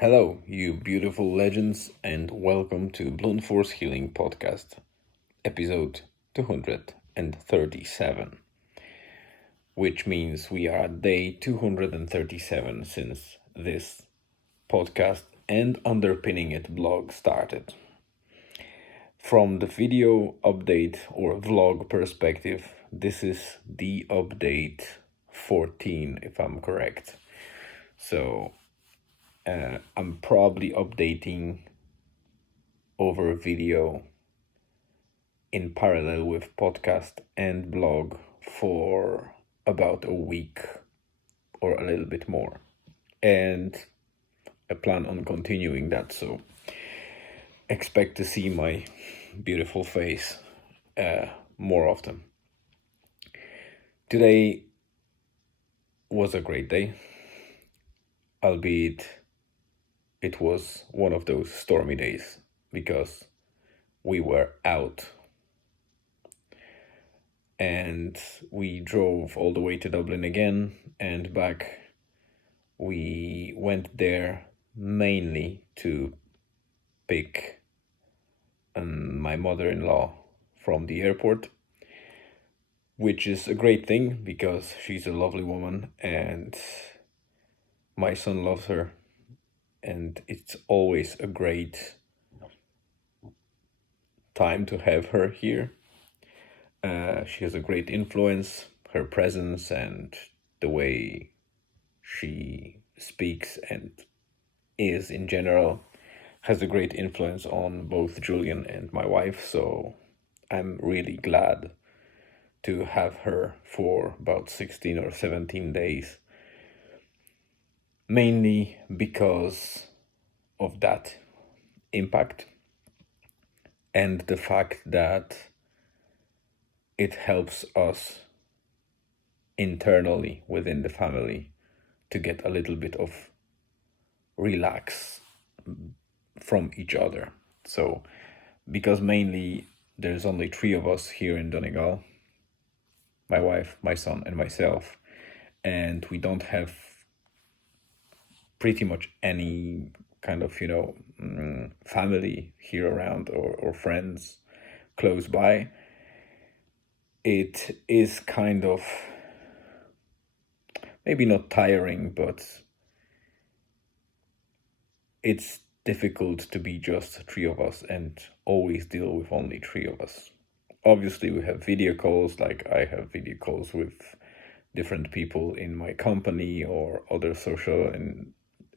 Hello, you beautiful legends, and welcome to Bloom Force Healing Podcast, episode 237, which means we are at day 237 since this podcast and underpinning it blog started. From the video update or vlog perspective, this is the update 14, if I'm correct. So I'm probably updating over video in parallel with podcast and blog for about a week or a little bit more. And I plan on continuing that, so expect to see my beautiful face more often. Today was a great day, albeit it was one of those stormy days because we were out and we drove all the way to Dublin again and back. We went there mainly to pick my mother-in-law from the airport, which is a great thing because she's a lovely woman and my son loves her, and it's always a great time to have her here. She has a great influence, her presence and the way she speaks and is in general has a great influence on both Julian and my wife, so I'm really glad to have her for about 16 or 17 days, mainly because of that impact and the fact that it helps us internally within the family to get a little bit of relax from each other. So, because mainly there's only 3 of us here in Donegal, my wife, my son, and myself, and we don't have pretty much any kind of, family here around or friends close by. It is kind of maybe not tiring, but it's difficult to be just 3 of us and always deal with only 3 of us. Obviously, we have video calls, like I have video calls with different people in my company or other social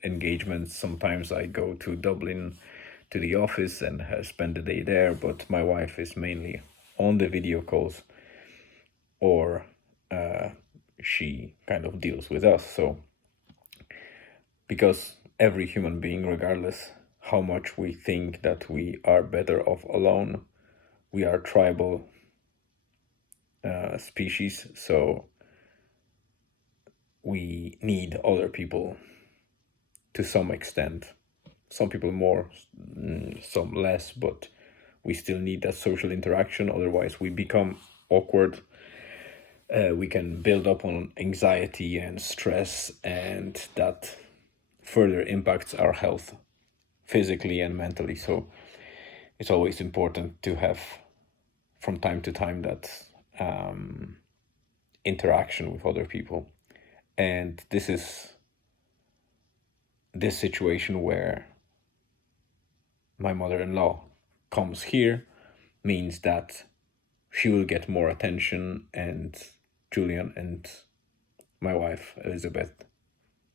engagements. Sometimes I go to Dublin to the office and spend the day there, but my wife is mainly on the video calls, or she kind of deals with us. So, because every human being, regardless how much we think that we are better off alone, we are tribal species, so we need other people to some extent. Some people more, some less, but we still need that social interaction, otherwise we become awkward. We can build up on anxiety and stress, and that further impacts our health physically and mentally. So it's always important to have from time to time that interaction with other people. And this is this situation where my mother-in-law comes here means that she will get more attention, and Julian and my wife Elizabeth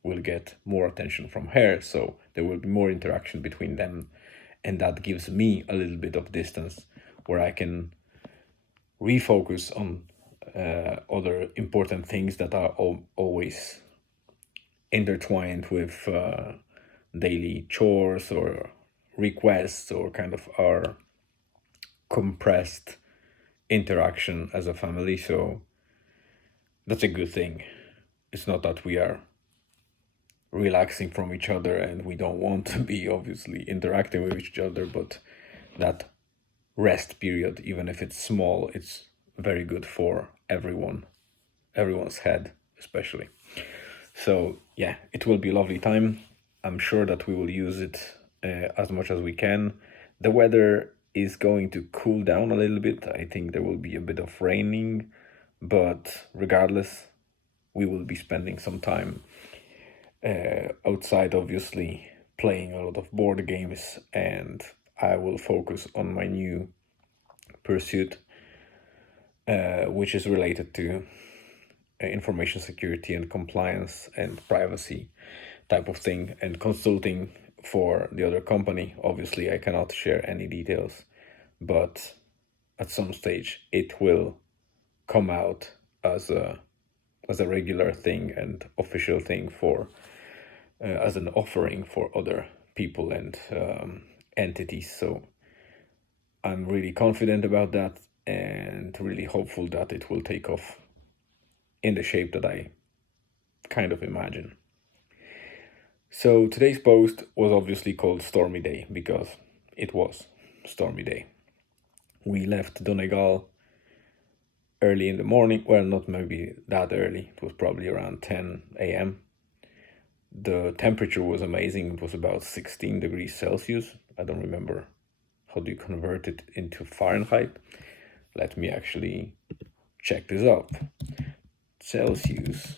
will get more attention from her, so there will be more interaction between them, and that gives me a little bit of distance where I can refocus on other important things that are always intertwined with daily chores or requests, or kind of our compressed interaction as a family. So that's a good thing. It's not that we are relaxing from each other and we don't want to be obviously interacting with each other, but that rest period, even if it's small, it's very good for everyone's head especially. So yeah, it will be a lovely time. I'm sure that we will use it as much as we can. The weather is going to cool down a little bit. I think there will be a bit of raining, but regardless, we will be spending some time outside, obviously, playing a lot of board games, and I will focus on my new pursuit, which is related to information security and compliance and privacy type of thing, and consulting for the other company. Obviously, I cannot share any details, but at some stage it will come out as a regular thing and official thing for as an offering for other people and entities. So I'm really confident about that and really hopeful that it will take off in the shape that I kind of imagine. So today's post was obviously called Stormy Day because it was Stormy Day. We left Donegal early in the morning. Well, not maybe that early. It was probably around 10 a.m. The temperature was amazing. It was about 16 degrees Celsius. I don't remember how do you convert it into Fahrenheit. Let me actually check this up. Celsius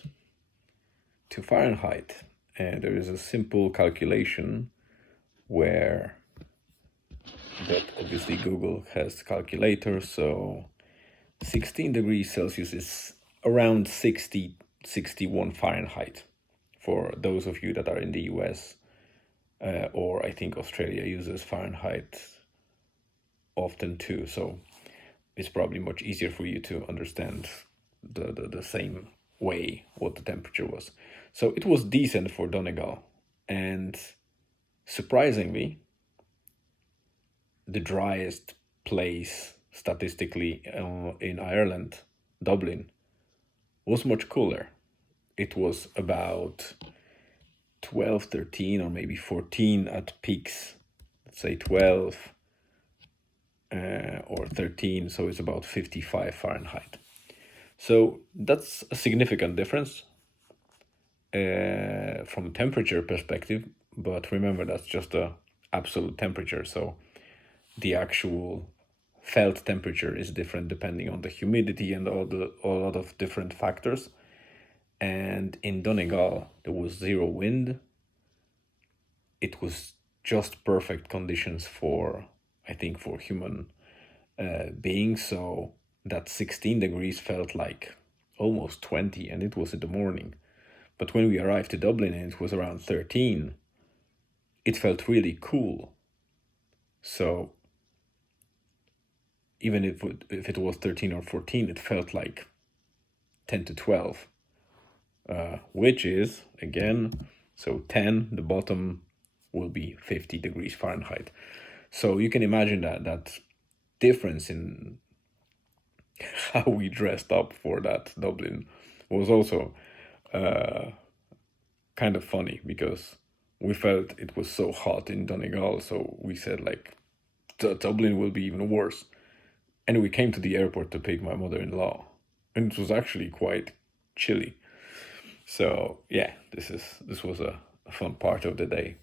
to Fahrenheit. And there is a simple calculation where that obviously Google has calculators. So 16 degrees Celsius is around 61 Fahrenheit for those of you that are in the US, or I think Australia uses Fahrenheit often too. So it's probably much easier for you to understand the same way what the temperature was. So it was decent for Donegal, and surprisingly, the driest place statistically in Ireland, Dublin, was much cooler. It was about 12, 13, or maybe 14 at peaks. Let's say 12 or 13, so it's about 55 Fahrenheit. So that's a significant difference from a temperature perspective, but remember that's just the absolute temperature. So the actual felt temperature is different depending on the humidity and a lot of different factors. And in Donegal, there was zero wind. It was just perfect conditions for, I think, for human beings. So that 16 degrees felt like almost 20, and it was in the morning. But when we arrived to Dublin and it was around 13, it felt really cool. So even if it was 13 or 14, it felt like 10 to 12, which is, again, so 10, the bottom will be 50 degrees Fahrenheit. So you can imagine that difference in how we dressed up for that Dublin was also kind of funny, because we felt it was so hot in Donegal, so we said like Dublin will be even worse. And we came to the airport to pick my mother-in-law, and it was actually quite chilly. So yeah, this was a fun part of the day.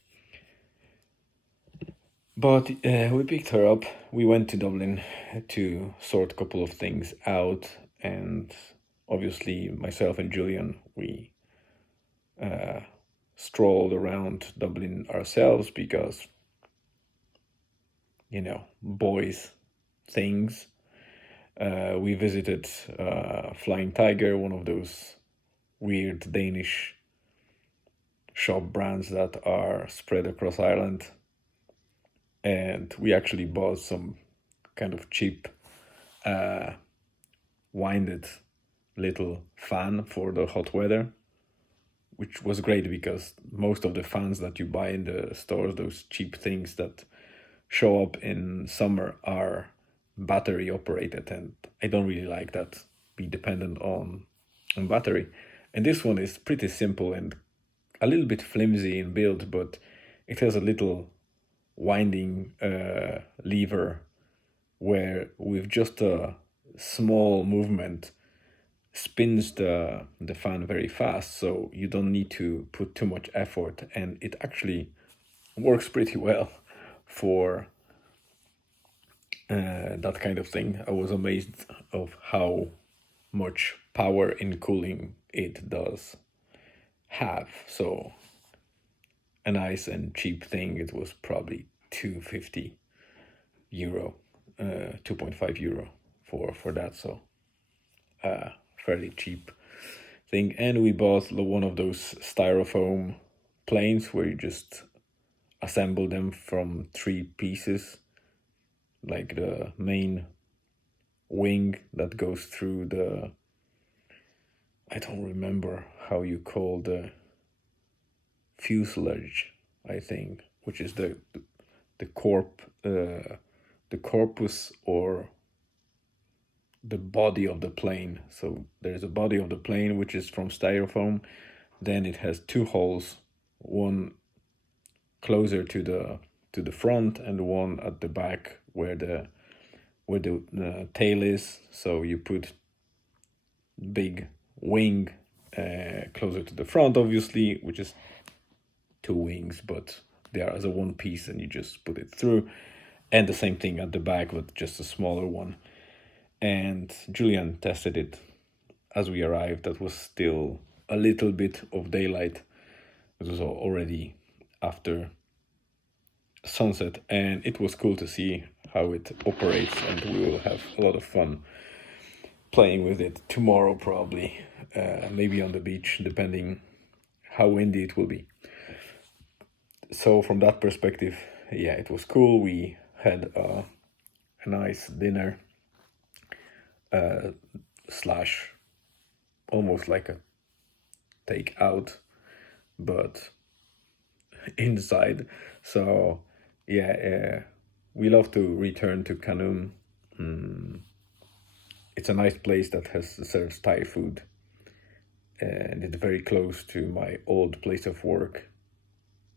But we picked her up. We went to Dublin to sort a couple of things out, and obviously myself and Julian, we strolled around Dublin ourselves because, you know, boys things. We visited Flying Tiger, one of those weird Danish shop brands that are spread across Ireland. And we actually bought some kind of cheap winded little fan for the hot weather, which was great because most of the fans that you buy in the stores, those cheap things that show up in summer, are battery operated, and I don't really like that, be dependent on battery. And this one is pretty simple and a little bit flimsy in build, but it has a little winding lever where with just a small movement spins the fan very fast, so you don't need to put too much effort, and it actually works pretty well for that kind of thing. I was amazed of how much power in cooling it does have. So a nice and cheap thing. It was probably €2.50, 2.5 euro for that. So fairly cheap thing. And we bought one of those styrofoam planes where you just assemble them from 3 pieces, like the main wing that goes through the, I don't remember how you call the fuselage, I think, which is the corpus, or the body of the plane. So there's a body of the plane which is from styrofoam. Then it has 2 holes, one closer to the front and one at the back where the tail is. So you put big wing closer to the front, obviously, which is 2 wings, but they are as a one piece, and you just put it through. And the same thing at the back, but just a smaller one. And Julian tested it as we arrived. That was still a little bit of daylight. It was already after sunset, and it was cool to see how it operates, and we will have a lot of fun playing with it tomorrow, probably, maybe on the beach, depending how windy it will be. So from that perspective, yeah, it was cool. We had a nice dinner, slash almost like a takeout, but inside. So yeah, we love to return to Canoon. It's a nice place that serves Thai food, and it's very close to my old place of work.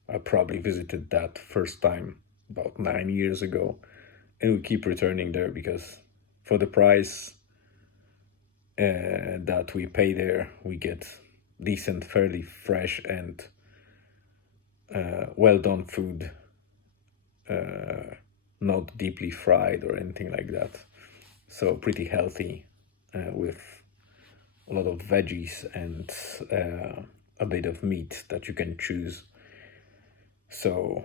I probably visited that first time about 9 years ago, and we keep returning there because for the price that we pay there, we get decent, fairly fresh and well done food, not deeply fried or anything like that. So pretty healthy, with a lot of veggies and a bit of meat that you can choose. So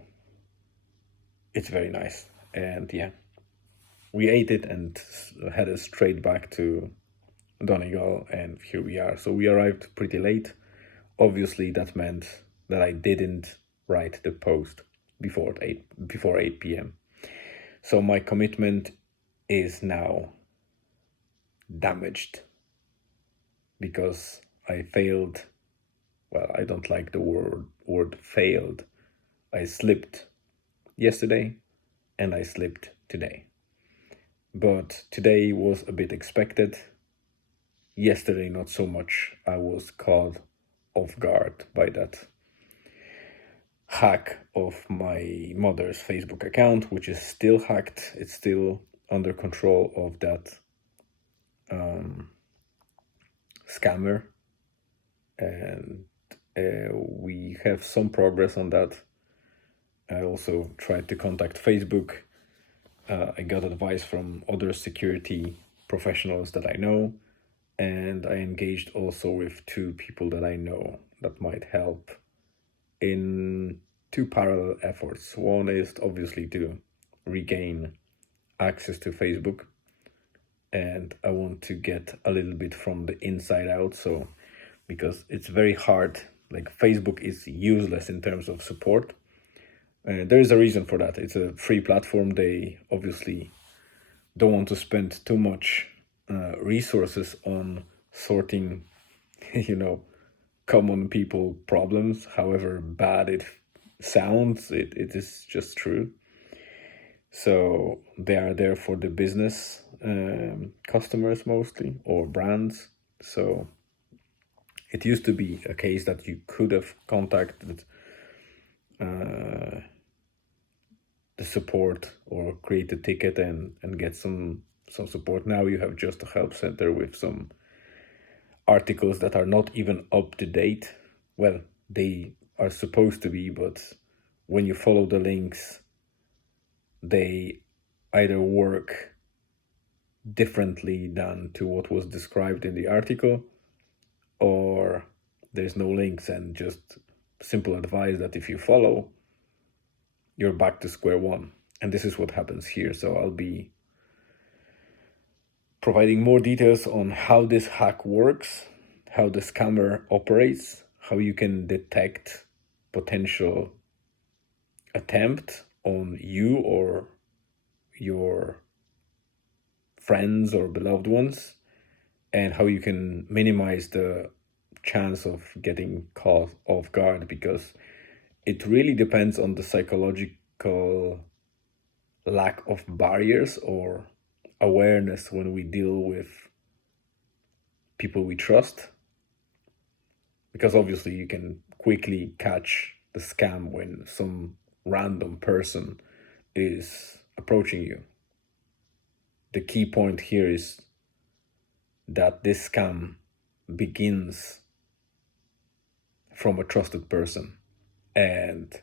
it's very nice. And yeah, we ate it and headed straight back to Donegal, and here we are. So we arrived pretty late. Obviously, that meant that I didn't write the post before 8 p.m. So my commitment is now damaged because I failed. Well, I don't like the word failed. I slipped yesterday and I slipped today. But today was a bit expected. Yesterday, not so much. I was caught off guard by that hack of my mother's Facebook account, which is still hacked. It's still under control of that scammer, and we have some progress on that. I also tried to contact Facebook. I got advice from other security professionals that I know, and I engaged also with 2 people that I know that might help in 2 parallel efforts. One is obviously to regain access to Facebook, and I want to get a little bit from the inside out. So because it's very hard, like Facebook is useless in terms of support. There is a reason for that. It's a free platform. They obviously don't want to spend too much resources on sorting, common people problems. However bad it sounds, it is just true. So they are there for the business customers mostly, or brands. So it used to be a case that you could have contacted the support or create a ticket and get some support. Now you have just a help center with some articles that are not even up to date. Well, they are supposed to be, but when you follow the links, they either work differently than to what was described in the article, or there's no links and just simple advice that if you follow, you're back to square one. And this is what happens here. So I'll be providing more details on how this hack works, how the scammer operates, how you can detect potential attempt on you or your friends or beloved ones, and how you can minimize the chance of getting caught off guard, because it really depends on the psychological lack of barriers or awareness when we deal with people we trust. Because obviously you can quickly catch the scam when some random person is approaching you. The key point here is that this scam begins from a trusted person, and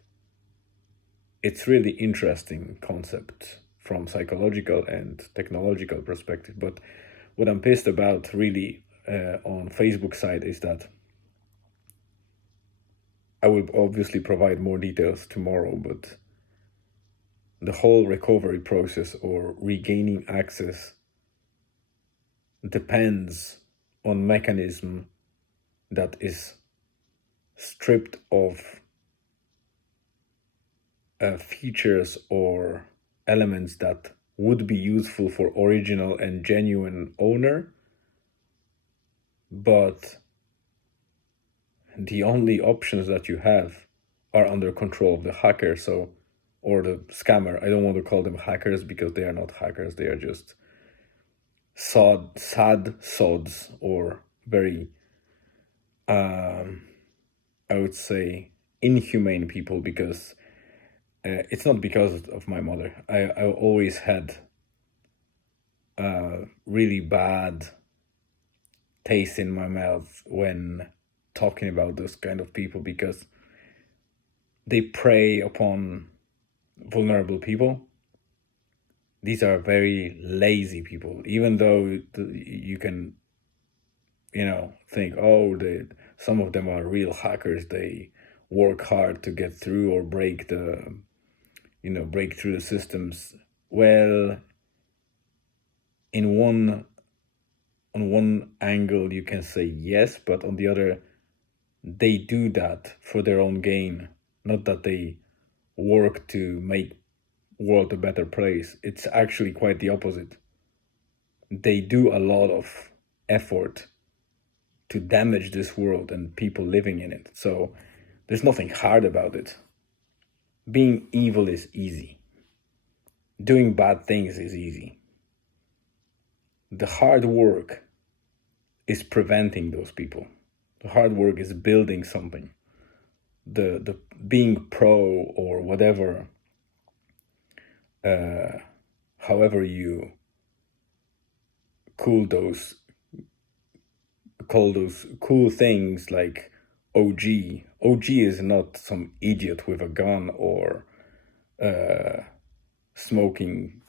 it's really interesting concept from psychological and technological perspective. But what I'm pissed about really on Facebook side is that I will obviously provide more details tomorrow, but the whole recovery process or regaining access depends on mechanism that is stripped of features or elements that would be useful for original and genuine owner, but the only options that you have are under control of the hacker, so, or the scammer. I don't want to call them hackers because they are not hackers. They are just sad sods, or very, I would say, inhumane people, because it's not because of my mother. I always had really bad taste in my mouth when talking about those kind of people, because they prey upon vulnerable people. These are very lazy people, even though you can, think, oh, some of them are real hackers. They work hard to get through or break through the systems. Well, on one angle you can say yes, but on the other, they do that for their own gain, not that they work to make world a better place. It's actually quite the opposite. They do a lot of effort to damage this world and people living in it. So there's nothing hard about it. Being evil is easy. Doing bad things is easy. The hard work is preventing those people. The hard work is building something. The being pro or whatever, however you call those cool things like OG. OG is not some idiot with a gun or smoking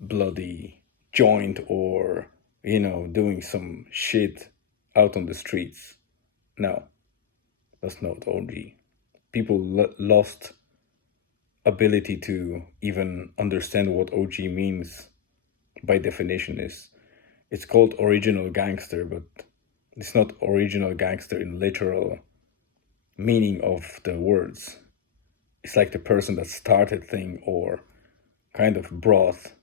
bloody joint, or doing some shit out on the streets. No, that's not OG. People lost ability to even understand what OG means. By definition, it's called original gangster, but it's not original gangster in literal meaning of the words. It's like the person that started thing, or kind of brought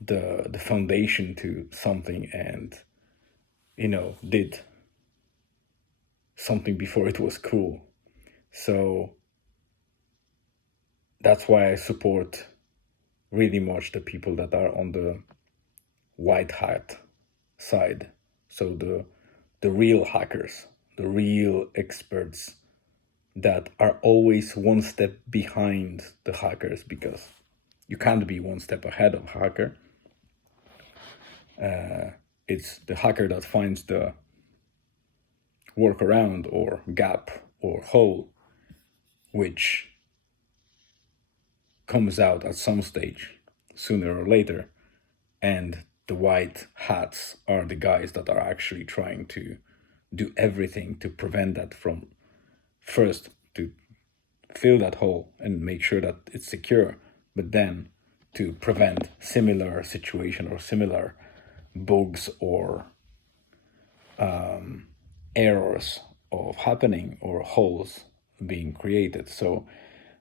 the foundation to something, and did something before it was cool. So that's why I support really much the people that are on the white hat side. So the real hackers, the real experts that are always one step behind the hackers, because you can't be one step ahead of hacker. It's the hacker that finds the workaround or gap or hole, which comes out at some stage, sooner or later. And the white hats are the guys that are actually trying to do everything to prevent that from, first, to fill that hole and make sure that it's secure, but then to prevent similar situation or similar bugs or errors of happening or holes being created. So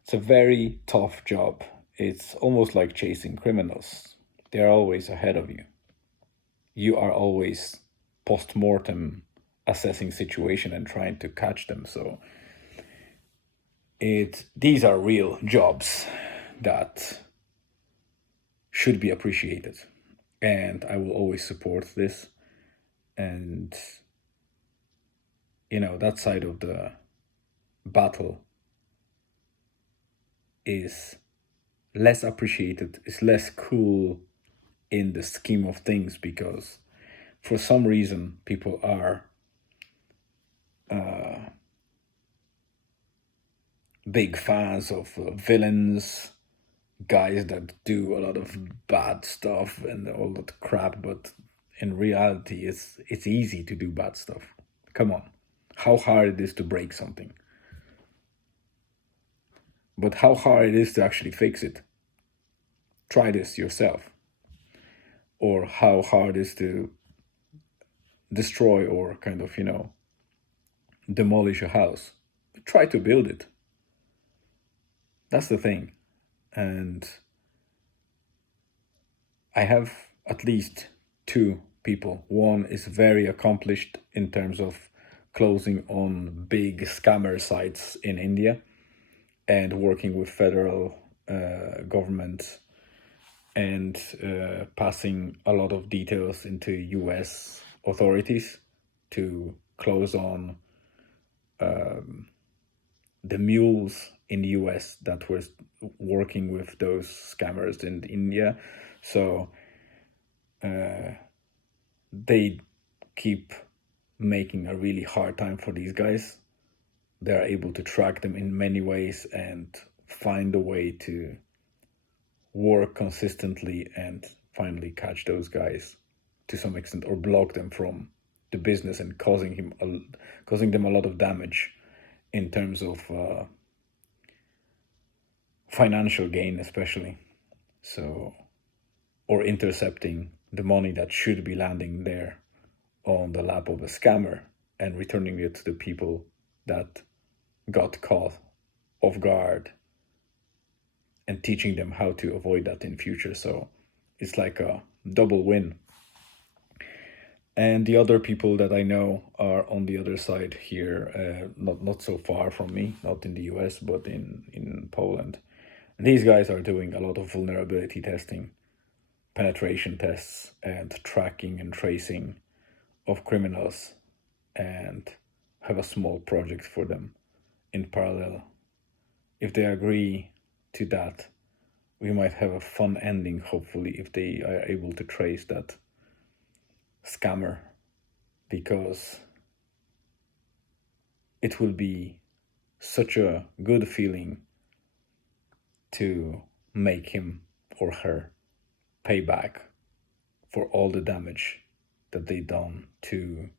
it's a very tough job. It's almost like chasing criminals. They're always ahead of you. You are always post-mortem assessing situation and trying to catch them. So these are real jobs that should be appreciated. And I will always support this. And that side of the battle is less appreciated, is less cool in the scheme of things, because for some reason people are big fans of villains, guys that do a lot of bad stuff and all that crap, but in reality it's easy to do bad stuff. Come on, how hard it is to break something, but how hard it is to actually fix it. Try this yourself. Or how hard it is to destroy or kind of demolish a house. Try to build it. That's the thing. And I have at least two people. One is very accomplished in terms of closing on big scammer sites in India and working with federal government and passing a lot of details into US authorities to close on the mules in the US that were working with those scammers in India. So they keep making a really hard time for these guys. They're able to track them in many ways and find a way to work consistently and finally catch those guys to some extent, or block them from the business and causing them a lot of damage in terms of financial gain, especially. So, or intercepting the money that should be landing there on the lap of a scammer and returning it to the people that got caught off guard and teaching them how to avoid that in future. So it's like a double win. And the other people that I know are on the other side here, not so far from me, not in the US, but in Poland. And these guys are doing a lot of vulnerability testing, penetration tests, and tracking and tracing of criminals, and have a small project for them in parallel. If they agree to that, we might have a fun ending, hopefully, if they are able to trace that scammer, because it will be such a good feeling to make him or her pay back for all the damage that they done to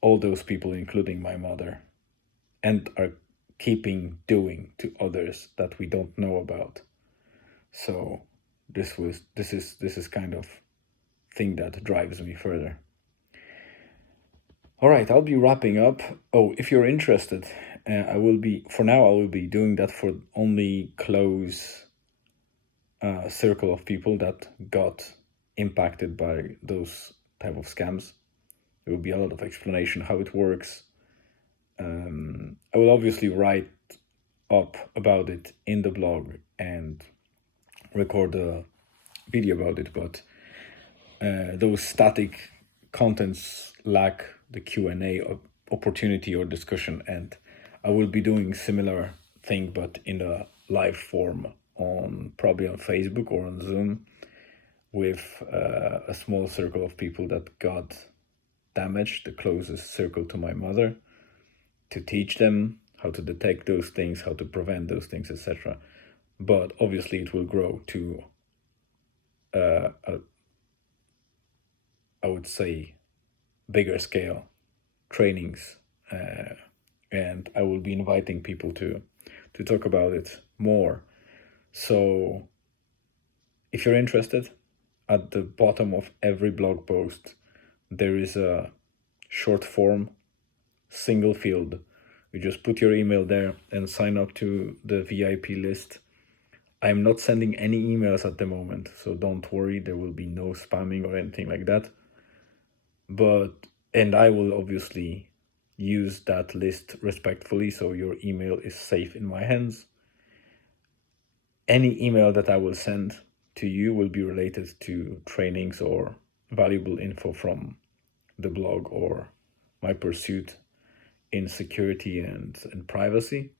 all those people, including my mother, and are keeping doing to others that we don't know about. So this is kind of thing that drives me further. All right, I'll be wrapping up. Oh, if you're interested, I will be doing that for only close circle of people that got impacted by those type of scams. There will be a lot of explanation how it works. I will obviously write up about it in the blog and record a video about it, but those static contents lack the Q&A opportunity or discussion, and I will be doing similar thing but in a live form, probably on Facebook or on Zoom, with a small circle of people that got damaged, the closest circle to my mother, to teach them how to detect those things, how to prevent those things, etc. But obviously it will grow to, I would say, bigger scale trainings, and I will be inviting people to talk about it more. So if you're interested, at the bottom of every blog post there is a short form, single field. You just put your email there and sign up to the VIP list. I'm not sending any emails at the moment, so don't worry, there will be no spamming or anything like that. And I will obviously use that list respectfully, so your email is safe in my hands. Any email that I will send to you will be related to trainings or valuable info from the blog or my pursuit in security and privacy.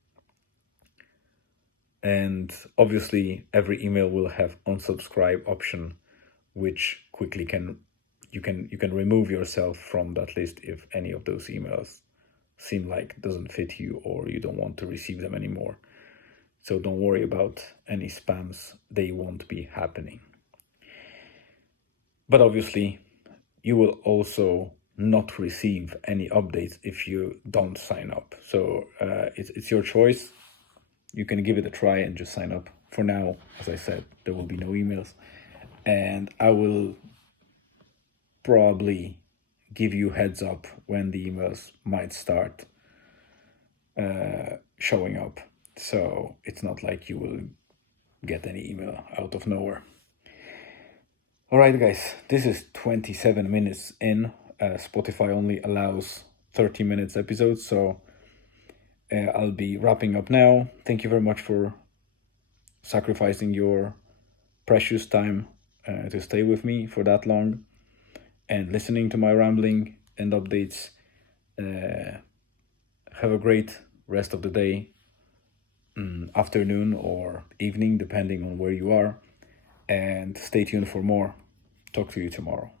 And obviously every email will have unsubscribe option, which quickly you can remove yourself from that list if any of those emails seem like doesn't fit you or you don't want to receive them anymore. So don't worry about any spams, they won't be happening. But obviously you will also not receive any updates if you don't sign up. So it's your choice. You can give it a try and just sign up. For now, as I said, there will be no emails, and I will probably give you heads up when the emails might start showing up. So it's not like you will get any email out of nowhere. All right, guys, this is 27 minutes in. Spotify only allows 30 minutes episodes, so I'll be wrapping up now. Thank you very much for sacrificing your precious time to stay with me for that long and listening to my rambling and updates. Have a great rest of the day, afternoon or evening, depending on where you are, and stay tuned for more. Talk to you tomorrow.